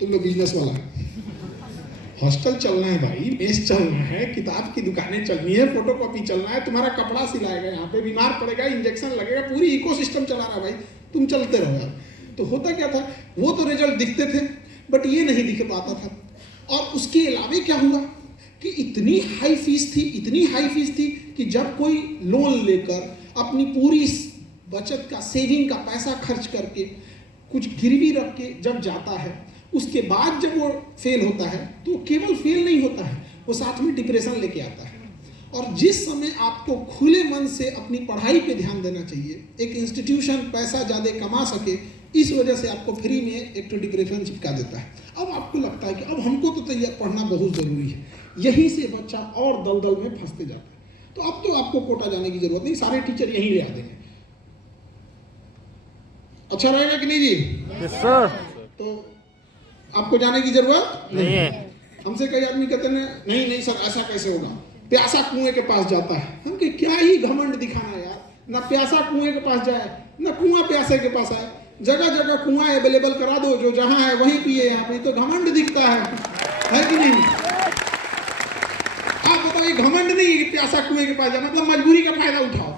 तुम लोग बिजनेस वाला है, हॉस्टल चलना है भाई, मेस चलना है, किताब की दुकानें चलनी है, फोटोकॉपी चलना है, तुम्हारा कपड़ा सिलाएगा, यहाँ पे बीमार पड़ेगा, इंजेक्शन लगेगा, पूरी इकोसिस्टम चला रहा है भाई, तुम चलते रहो यार। तो होता क्या था, वो तो रिजल्ट दिखते थे बट ये नहीं दिख पाता था। और उसके अलावे क्या हुआ कि इतनी हाई फीस थी कि जब कोई लोन लेकर अपनी पूरी बचत का, सेविंग का पैसा खर्च करके, कुछ गिरवी रख के जब जाता है, उसके बाद जब वो फेल होता है तो केवल फेल नहीं होता है, वो साथ में डिप्रेशन लेके आता है। और जिस समय आपको खुले मन से अपनी पढ़ाई पे ध्यान देना चाहिए, एक इंस्टीट्यूशन पैसा ज़्यादा कमा सके, इस वजह से आपको फ्री में एक तो डिप्रेशन चिपका देता है। अब आपको लगता है कि अब हमको तो तैयार पढ़ना बहुत ज़रूरी है, यहीं से बच्चा और दलदल में फंसते जाता है। तो अब तो आपको कोटा जाने की जरूरत नहीं, सारे टीचर यहीं ले आ देंगे। अच्छा रहेगा कि नहीं जी? Yes sir. तो आपको जाने की जरूरत नहीं है। हमसे कई आदमी कहते हैं नहीं सर ऐसा कैसे होगा, प्यासा कुएं के पास जाता है। हम कि क्या ही घमंड दिखाना यार, ना प्यासा कुएं के पास जाए ना कुआं प्यासे के पास आए, जगह जगह कुआं अवेलेबल करा दो, जो जहां है वहीं पिए। यहाँ पे तो घमंड दिखता है कि नहीं? आप बताइए, घमंड नहीं है कि प्यासा कुएं के पास जाए, मतलब मजबूरी का फायदा उठाओ।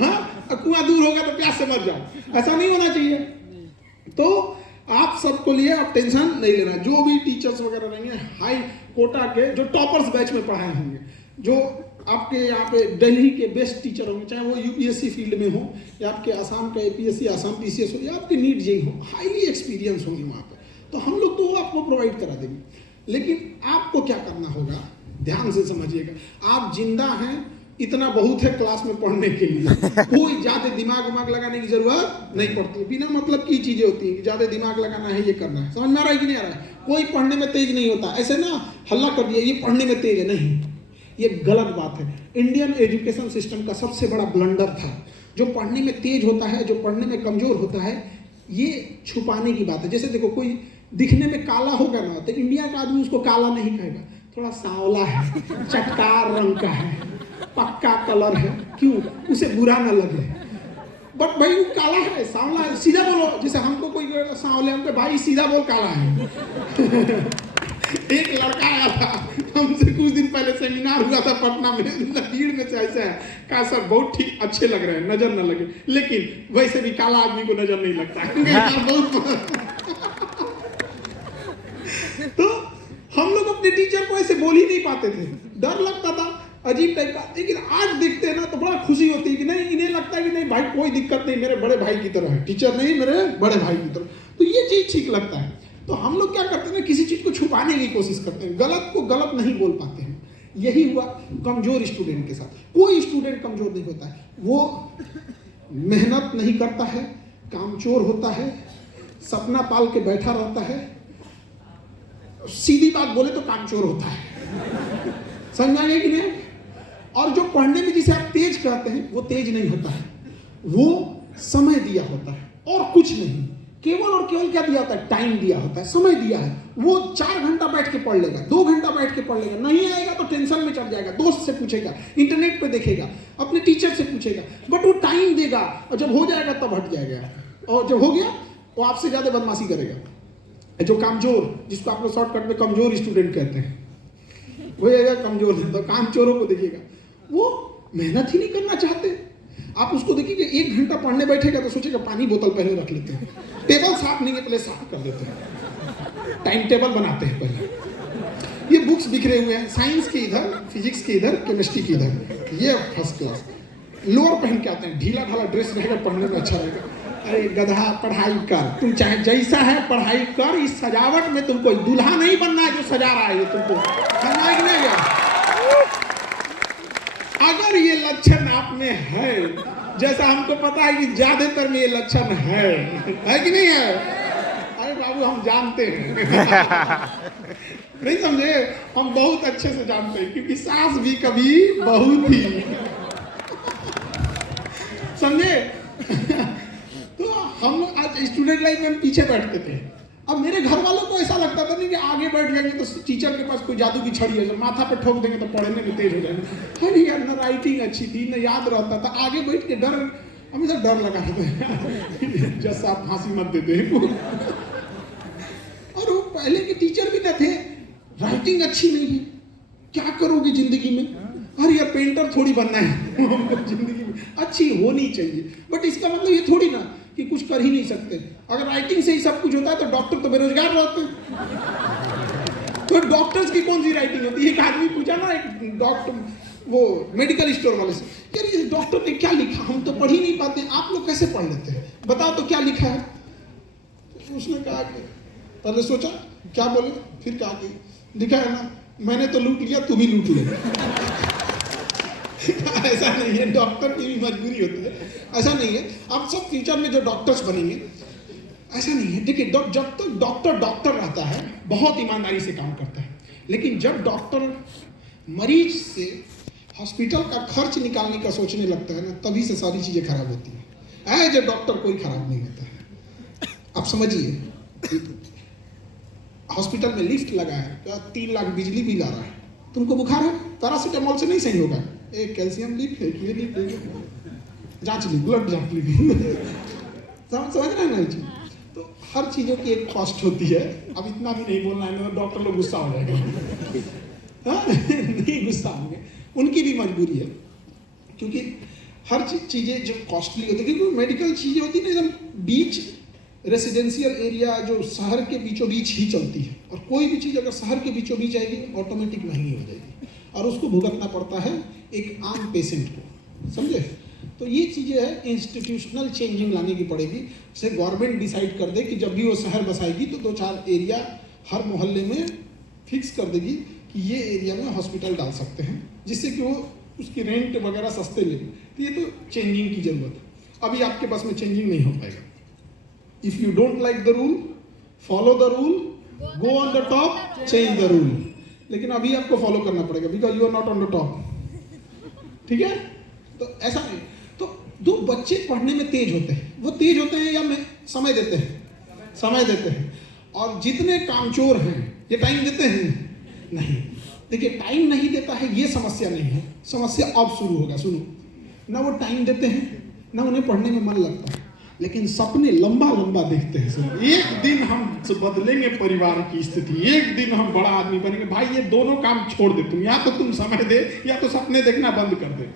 हाँ, कुआं दूर होगा तो प्यास से मर जाओ, ऐसा नहीं होना चाहिए। तो आप सबको लिए आप टेंशन नहीं लेना। जो भी टीचर्स वगैरह रहेंगे हाई कोटा के, जो टॉपर्स बैच में पढ़ाए होंगे, जो आपके यहाँ पे दिल्ली के बेस्ट टीचर होंगे, चाहे वो यूपीएससी फील्ड में हो या आपके आसाम का एपीएससी, आसाम पीसीएस हो या आपके नीट जेई हो, हाईली एक्सपीरियंस होंगे वहाँ पे, तो हम लोग तो आपको प्रोवाइड करा देंगे। लेकिन आपको क्या करना होगा, ध्यान से समझिएगा। आप जिंदा हैं इतना बहुत है क्लास में पढ़ने के लिए, कोई ज्यादा दिमाग लगाने की जरूरत नहीं पड़ती। बिना मतलब की चीजें होती है, ज्यादा दिमाग लगाना है, ये करना है, समझ में आ रहा है कि नहीं आ रहा है? कोई पढ़ने में तेज नहीं होता, ऐसे ना हल्ला कर दिया ये पढ़ने में तेज है, नहीं, ये गलत बात है। इंडियन एजुकेशन सिस्टम का सबसे बड़ा ब्लंडर था, जो पढ़ने में तेज होता है, जो पढ़ने में कमजोर होता है, ये छुपाने की बात है। जैसे देखो, कोई दिखने में काला होगा ना, तो इंडिया का आदमी उसको काला नहीं कहेगा, थोड़ा सांवला है, चटकार रंग का है, पक्का कलर है, क्यों? उसे बुरा ना लगे। बट भाई वो काला है, सांवला है, सीधा बोलो। जैसे हमको कोई सांवले, हमको भाई सीधा बोल काला है। एक लड़का आया था हमसे कुछ दिन पहले, सेमिनार हुआ था पटना में, भीड़ में से ऐसा है, कहा सर बहुत ठीक अच्छे लग रहे हैं, नजर न लगे, लेकिन वैसे भी काला आदमी को नजर नहीं लगता। बहुत तो हम लोग अपने टीचर को ऐसे बोल ही नहीं पाते थे, डर लगता था, अजीब टाइप का। लेकिन आज देखते हैं ना तो बड़ा खुशी होती है कि नहीं, इन्हें लगता है कि नहीं भाई कोई दिक्कत नहीं, मेरे बड़े भाई की तरह है, टीचर नहीं मेरे बड़े भाई की तरह। तो ये चीज ठीक लगता है। तो हम लोग क्या करते हैं, किसी चीज को छुपाने की कोशिश करते हैं, गलत को गलत नहीं बोल पाते हैं। यही हुआ कमजोर स्टूडेंट के साथ। कोई स्टूडेंट कमजोर नहीं होता है, वो मेहनत नहीं करता है, कामचोर होता है, सपना पाल के बैठा रहता है, सीधी बात बोले तो कामचोर होता है। समझ आएगा कि नहीं? और जो पढ़ने में जिसे आप तेज कहते हैं, वो तेज नहीं होता है, वो समय दिया होता है और कुछ नहीं। केवल और केवल क्या दिया होता है? टाइम दिया होता है, समय दिया है। वो 4 घंटा बैठ के पढ़ लेगा, 2 घंटा बैठ के पढ़ लेगा, नहीं आएगा तो टेंशन में चढ़ जाएगा, दोस्त से पूछेगा, इंटरनेट पे देखेगा, अपने टीचर से पूछेगा, बट वो टाइम देगा, और जब हो जाएगा तब हट जाएगा, और जब हो गया वो आपसे ज्यादा बदमाशी करेगा। जो कमजोर, जिसको आप लोग शॉर्टकट में कमजोर स्टूडेंट कहते हैं, वो कमजोर है। तो कामचोरों को देखिएगा, वो मेहनत ही नहीं करना चाहते। आप उसको देखिए 1 घंटा पढ़ने बैठेगा तो सोचेगा पानी बोतल पहले रख लेते हैं, टेबल साफ नहीं है पहले साफ कर देते हैं, टाइम टेबल बनाते हैं पहले। ये बुक्स बिखरे हुए हैं, साइंस के इधर, फिजिक्स के इधर, केमिस्ट्री के इधर, ये फर्स्ट क्लास। लोअर पहन के आते हैं, ढीला ढाला ड्रेस रहेगा, पढ़ने में अच्छा रहेगा। अरे गधा, पढ़ाई कर, तुम चाहे जैसा है पढ़ाई कर, इस सजावट में तुमको दूल्हा नहीं बनना है जो सजा रहा है तुमको, समझ नहीं आएगा। अगर ये लक्षण आप में है, जैसा हमको पता है कि ज्यादातर में ये लक्षण है कि नहीं है? अरे बाबू हम जानते हैं। नहीं समझे? हम बहुत अच्छे से जानते हैं, क्योंकि सास भी कभी बहू थी, समझे? तो हम आज स्टूडेंट लाइफ में पीछे बैठते थे। अब मेरे घर वालों को ऐसा लगता था नहीं कि आगे बैठ जाएंगे तो टीचर के पास कोई जादू की छड़ी है, जब माथा पे ठोक देंगे तो पढ़ने में तेज हो जाएंगे। अरे यार, ना राइटिंग अच्छी थी, ना याद रहता था, आगे बैठ के डर, हमेशा डर लगा रहता है जैसा आप फांसी मत देते। और वो पहले के टीचर भी न थे, राइटिंग अच्छी नहीं है, क्या करोगे जिंदगी में? अरे यार पेंटर थोड़ी बनना है हमको, जिंदगी में अच्छी होनी चाहिए। बट इसका मतलब ये थोड़ी ना कि कुछ कर ही नहीं सकते। अगर राइटिंग से ही सब कुछ होता है तो डॉक्टर तो बेरोजगार रहते हैं। तो डॉक्टर्स की कौन सी राइटिंग होती है? एक आदमी पूछा ना, एक डॉक्टर वो मेडिकल स्टोर वाले से, यार ये डॉक्टर ने क्या लिखा, हम तो पढ़ ही नहीं पाते, आप लोग कैसे पढ़ लेते हैं, बताओ तो क्या लिखा है? तो उसने कहा कि पहले सोचा क्या बोले, फिर कहा कि लिखा है ना, मैंने तो लूट लिया, तू भी लूट ले। ऐसा नहीं है, डॉक्टर की भी मजबूरी होती है, ऐसा नहीं है। अब सब फ्यूचर में जो डॉक्टर्स बनेंगे ऐसा नहीं है। देखिए जब तक डॉक्टर रहता है बहुत ईमानदारी से काम करता है, लेकिन जब डॉक्टर मरीज से हॉस्पिटल का खर्च निकालने का सोचने लगता है ना, तभी से सारी चीजें खराब होती हैं। एज ए डॉक्टर कोई खराब नहीं होता है। आप समझिए, हॉस्पिटल में लिफ्ट लगा है, 3 लाख बिजली बिल आ रहा है, तुमको बुखार है, पैरासीटामोल से नहीं सही होगा, एक कैल्शियम लिफ्ट है, ये लिफ्ट जांच ली, ब्लड जांच ली। समझ रहे हैं ना जी? तो हर चीजों की एक कॉस्ट होती है। अब इतना भी नहीं बोलना है, डॉक्टर लोग गुस्सा हो जाएंगे। हाँ नहीं गुस्सा होंगे, उनकी भी मजबूरी है, क्योंकि हर चीजें जो कॉस्टली होती है, क्योंकि मेडिकल चीजें होती है ना एकदम बीच रेसिडेंशियल एरिया जो शहर के बीचों बीच ही चलती है, और कोई भी चीज़ अगर शहर के बीचों बीच आएगी ऑटोमेटिक महंगी हो जाएगी, और उसको भुगतना पड़ता है एक आम पेशेंट को, समझे? तो ये चीज़ें है, इंस्टीट्यूशनल चेंजिंग लाने की पड़ेगी। जैसे गवर्नमेंट डिसाइड कर दे कि जब भी वो शहर बसाएगी तो 2-4 एरिया हर मोहल्ले में फिक्स कर देगी कि ये एरिया में हॉस्पिटल डाल सकते हैं, जिससे कि वो उसकी रेंट वगैरह सस्ते ले। तो ये तो चेंजिंग की जरूरत है। अभी आपके पास में चेंजिंग नहीं हो पाएगा। If you don't like the rule, follow the rule, go on the top, change the rule. लेकिन अभी आपको फॉलो करना पड़ेगा, because you are not on the top. ठीक है? तो ऐसा नहीं। तो जो बच्चे पढ़ने में तेज होते हैं, वो तेज होते हैं या समय देते हैं? समय देते हैं। और जितने कामचोर हैं, ये टाइम देते हैं? नहीं। देखिए टाइम नहीं देता है ये समस्या नहीं है, समस्या अब शुरू होगा। सुनो, ना वो टाइम देते हैं, ना उन्हें पढ़ने में मन लगता है, लेकिन सपने लंबा लंबा देखते हैं। सुनो, एक दिन हम बदलेंगे परिवार की स्थिति, एक दिन हम बड़ा आदमी बनेंगे। भाई ये दोनों काम छोड़ दे तुम, या तो तुम समय दे या तो सपने देखना बंद कर दे,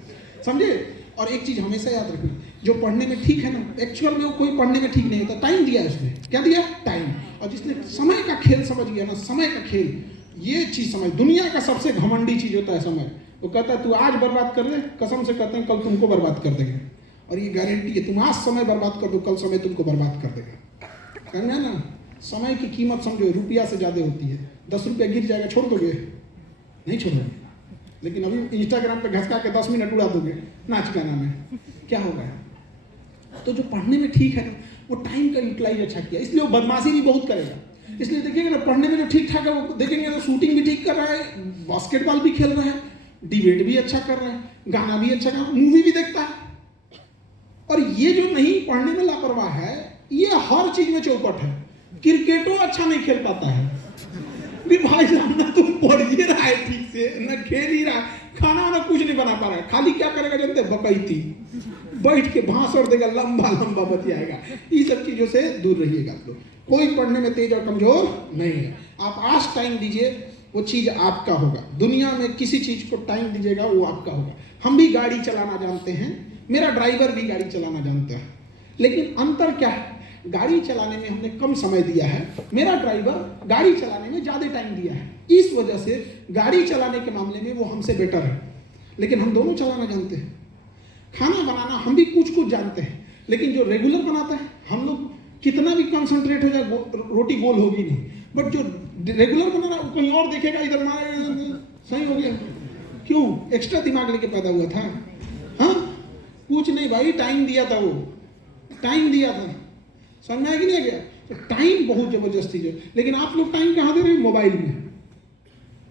समझे? और एक चीज हमेशा याद रखनी, जो पढ़ने में ठीक है ना, एक्चुअल में वो कोई पढ़ने में ठीक नहीं होता। टाइम दिया उसने, क्या दिया? टाइम। और जिसने समय का खेल समझ गया ना, समय का खेल, ये चीज समझ, दुनिया का सबसे घमंडी चीज होता है समय। वो कहता है तू आज बर्बाद कर ले, कसम से कहते हैं कल तुमको बर्बाद कर देंगे, और ये गारंटी है, तुम आज समय बर्बाद कर दो, कल समय तुमको बर्बाद कर देगा। कहना ना, समय की कीमत समझो रुपया से ज्यादा होती है। 10 रुपया गिर जाएगा, छोड़ दोगे? नहीं छोड़ोगे। लेकिन अभी इंस्टाग्राम पे घसका के 10 मिनट उड़ा दोगे नाच गाना में, क्या होगा? तो जो पढ़ने में ठीक है ना, वो टाइम का यूटिलाइज अच्छा किया, इसलिए वो बदमाशी भी बहुत करेगा। इसलिए देखिएगा ना, पढ़ने में जो ठीक ठाक है वो देखेंगे तो शूटिंग भी ठीक कर रहा है, बास्केटबॉल भी खेल रहा है, डिबेट भी अच्छा कर रहा है, गाना भी अच्छा कर रहा है, मूवी भी देखता है। और ये जो नहीं पढ़ने में लापरवाह है, ये हर चीज में चौपट है। क्रिकेटो अच्छा नहीं खेल पाता है भी भाई साहब, ना तुम पढ़ ही रहा है ठीक से, ना खेल ही रहा है, खाना वाना कुछ नहीं बना पा रहा है, खाली क्या करेगा जानते? बकैती बैठ के भाषण देगा, लंबा लंबा बतियाएगा। ये सब चीजों से दूर रहिएगा आप लोग। कोई पढ़ने में तेज और कमजोर नहीं है। आप आज टाइम दीजिए, वो चीज आपका होगा। दुनिया में किसी चीज को टाइम दीजिएगा, वो आपका होगा। हम भी गाड़ी चलाना जानते हैं, मेरा ड्राइवर भी गाड़ी चलाना जानता है, लेकिन अंतर क्या है? गाड़ी चलाने में हमने कम समय दिया है, मेरा ड्राइवर गाड़ी चलाने में ज़्यादा टाइम दिया है। इस वजह से गाड़ी चलाने के मामले में वो हमसे बेटर है, लेकिन हम दोनों चलाना जानते हैं। खाना बनाना हम भी कुछ कुछ जानते हैं, लेकिन जो रेगुलर बनाता है, हम लोग कितना भी कंसंट्रेट हो जाए रोटी गोल होगी नहीं, बट जो रेगुलर बना रहा है वो कहीं और देखेगा, इधर मारे, सही हो गया। क्यों? एक्स्ट्रा दिमाग लेके पैदा हुआ था। हाँ, कुछ नहीं भाई, टाइम दिया था, वो टाइम दिया था, समझ में कि नहीं आ गया? तो टाइम बहुत जबरदस्ती है। लेकिन आप लोग टाइम कहाँ दे रहे हैं? मोबाइल में,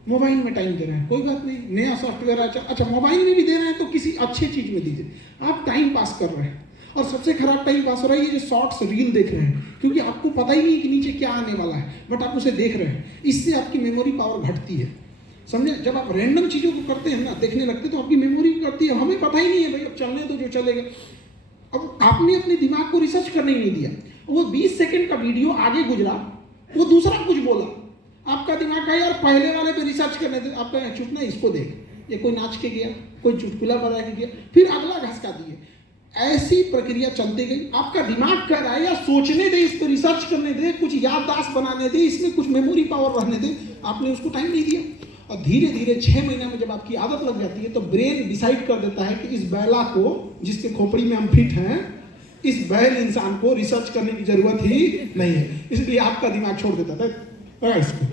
मोबाइल में टाइम दे रहे हैं। कोई बात नहीं, नया सॉफ्टवेयर अच्छा मोबाइल में भी दे रहे हैं तो किसी अच्छे चीज में दीजिए। आप टाइम पास कर रहे हैं, और सबसे खराब टाइम पास हो रहा है ये जो शॉर्ट्स रील देख रहे हैं, क्योंकि आपको पता ही नहीं कि नीचे क्या आने वाला है, बट आप उसे देख रहे हैं। इससे आपकी मेमोरी पावर घटती है, समझे? जब आप रैंडम चीजों को करते हैं ना, देखने लगते हैं, तो आपकी मेमोरी घटती है। हमें पता ही नहीं है भाई, अब चलने तो जो चलेगा। अब आपने अपने दिमाग को रिसर्च करने ही नहीं दिया, वो 20 सेकंड का वीडियो आगे गुजरा, वो दूसरा कुछ बोला, आपका दिमाग का यार पहले वाले पे रिसर्च करने दे, आप कहें चुप ना, इसको देख, ये कोई नाच के गया, कोई चुटकुला बना के गया, फिर अगला घसका दिए, ऐसी प्रक्रिया चलती गई। आपका दिमाग कर रहा है या सोचने दे, इस पर रिसर्च करने दे, कुछ याददाश्त बनाने दे, इसमें कुछ मेमोरी पावर रहने दे, आपने उसको टाइम नहीं दिया। और धीरे धीरे 6 महीने में जब आपकी आदत लग जाती है तो ब्रेन डिसाइड कर देता है कि इस बैला को, जिसके खोपड़ी में हम फिट हैं, इस बैल इंसान को रिसर्च करने की जरूरत ही नहीं है, इसलिए आपका दिमाग छोड़ देता था इसको।